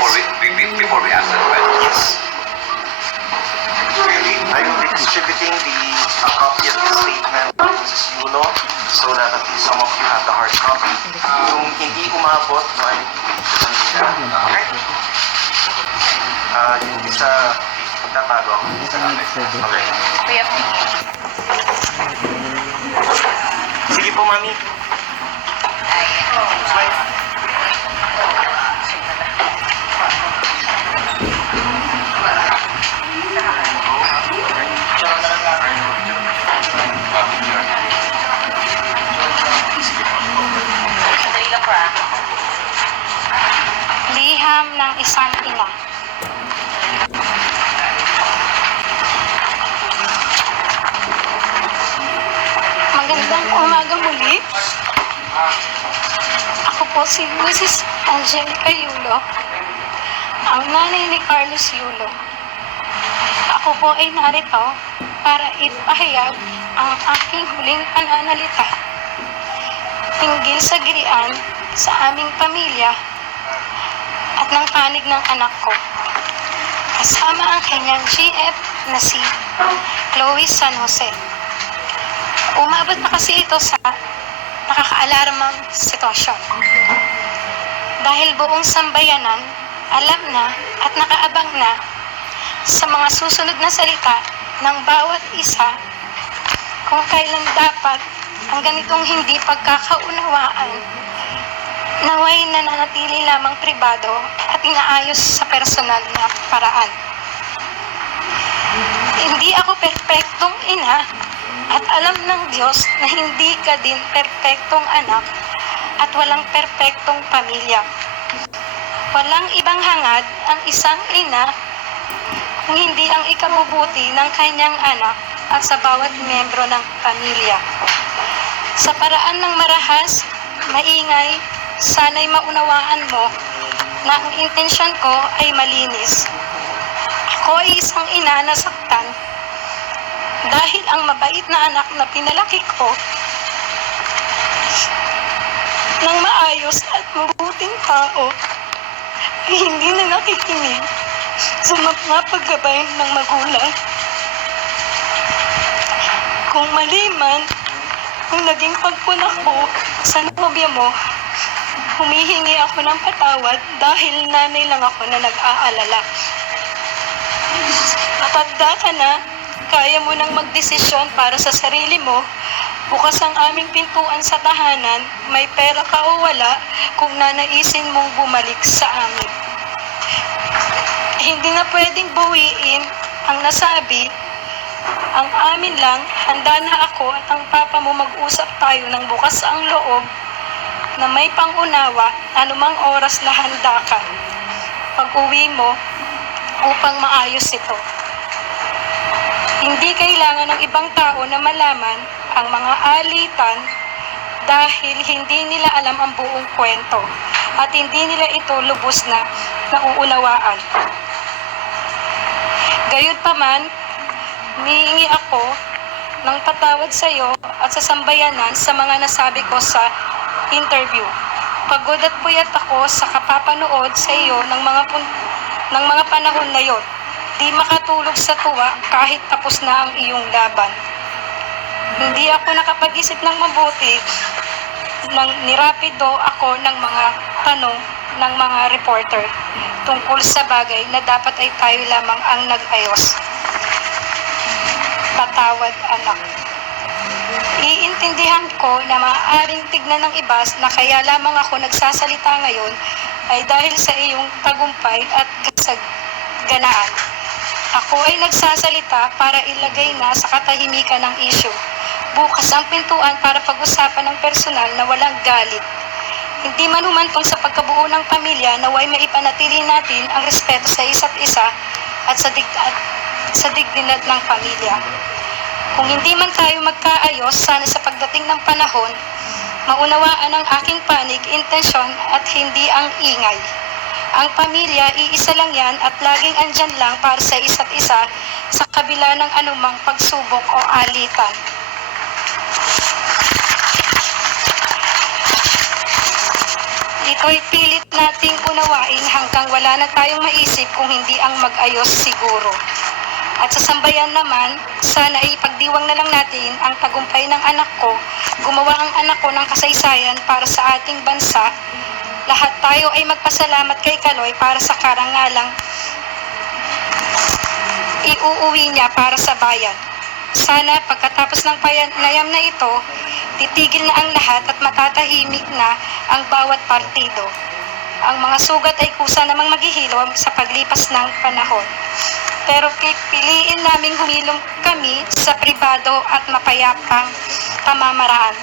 before we, be- be- before we answer the question. Yes. I will be distributing the a copy of the statement to Mrs. Yulo so that at least some of you have the hard copy. Yung hindi umabot, no, ay. Okay? Ah, yung isa, magtatago ako. Isa namin. Okay. Kuya Pingin. Sige po, mami. Smile. Sandali Liham ng isang ina. Magandang umaga muli. Ako po si Mrs. Angelica Yulo, ang nanay ni Carlos Yulo. Ako po ay narito para ipahayag ang aking huling pananalita hinggil sa girian sa aming pamilya ng panig ng anak ko. Kasama ang kanyang GF na si Chloe San Jose. Umabot na kasi ito sa nakakaalarmang sitwasyon. Dahil buong sambayanan, alam na at nakaabang na sa mga susunod na salita ng bawat isa kung kailan dapat ang ganitong hindi pagkakaunawaan naway nananatili lamang pribado at inaayos sa personal na paraan. Hindi ako perpektong ina at alam ng Diyos na hindi ka din perpektong anak at walang perpektong pamilya. Walang ibang hangad ang isang ina kung hindi ang ikabubuti ng kanyang anak at sa bawat miyembro ng pamilya. Sa paraan ng marahas, maingay, sana'y maunawaan mo na ang intensyon ko ay malinis. Ako ay isang ina na saktan dahil ang mabait na anak na pinalaki ko ng maayos at mabuting tao ay hindi na nakikinig sa mga paggabay ng magulang. Kung mali man, kung naging pagpuna ko sa nobya mo, humihingi ako ng patawad dahil nanay lang ako na nag-aalala. Matanda ka na, kaya mo nang magdesisyon para sa sarili mo, bukas ang aming pintuan sa tahanan, may pera ka o wala, kung nanaisin mong bumalik sa amin. Hindi na pwedeng buwiin ang nasabi, ang amin lang, handa na ako at ang papa mo mag-usap tayo ng bukas ang loob na may pangunawa anumang oras na handa ka pag uwi mo upang maayos ito. Hindi kailangan ng ibang tao na malaman ang mga alitan dahil hindi nila alam ang buong kwento at hindi nila ito lubos na nauunawaan. Gayunpaman, Nihingi ako ng patawad sa iyo at sa sambayanan sa mga nasabi ko sa interview. Pagod at puyat ako sa kapapanood sa iyo ng mga pun- ng mga panahon na yon. Di makatulog sa tuwa kahit tapos na ang iyong laban. Hindi ako nakapag-isip ng mabuti nang nirapido ako ng mga tanong ng mga reporter tungkol sa bagay na dapat ay tayo lamang ang nag-ayos patawad anak. Iintindihan ko na maaaring tignan ng iba na kaya lamang ako nagsasalita ngayon ay dahil sa iyong tagumpay at kasaganaan. Ako ay nagsasalita para ilagay na sa katahimikan ng issue. Bukas ang pintuan para pag-usapan ng personal na walang galit. Hindi man humantong sa pagkabuo ng pamilya naway maipanatili natin ang respeto sa isa't isa at sa, dig- at sa dignidad ng pamilya. Kung hindi man tayo magkaayos, sana sa pagdating ng panahon, maunawaan ang aking panig, intensyon at hindi ang ingay. Ang pamilya, iisa lang yan at laging andyan lang para sa isa't isa sa kabila ng anumang pagsubok o alitan. Ito'y pilit nating unawain hanggang wala na tayong maisip kung hindi ang mag-ayos siguro. At sa sambayan naman, sana ay pagdiwang na lang natin ang tagumpay ng anak ko. Gumawa ang anak ko ng kasaysayan para sa ating bansa. Lahat tayo ay magpasalamat kay Kaloy para sa karangalang iuuwi niya para sa bayan. Sana pagkatapos ng panayam na ito, titigil na ang lahat at matatahimik na ang bawat partido. Ang mga sugat ay kusa namang maghihilom sa paglipas ng panahon. Pero pipiliin naming humilom kami sa pribado at mapayapang pamamaraan.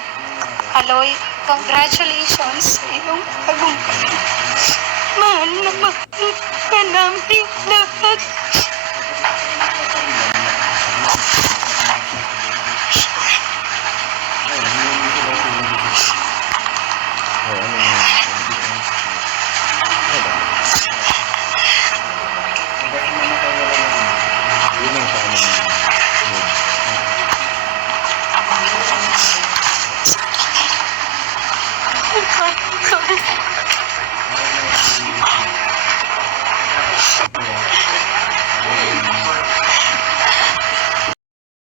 Aloy, congratulations sa iyong tagumpay. Mahal na mahal ka namin lahat. 好好看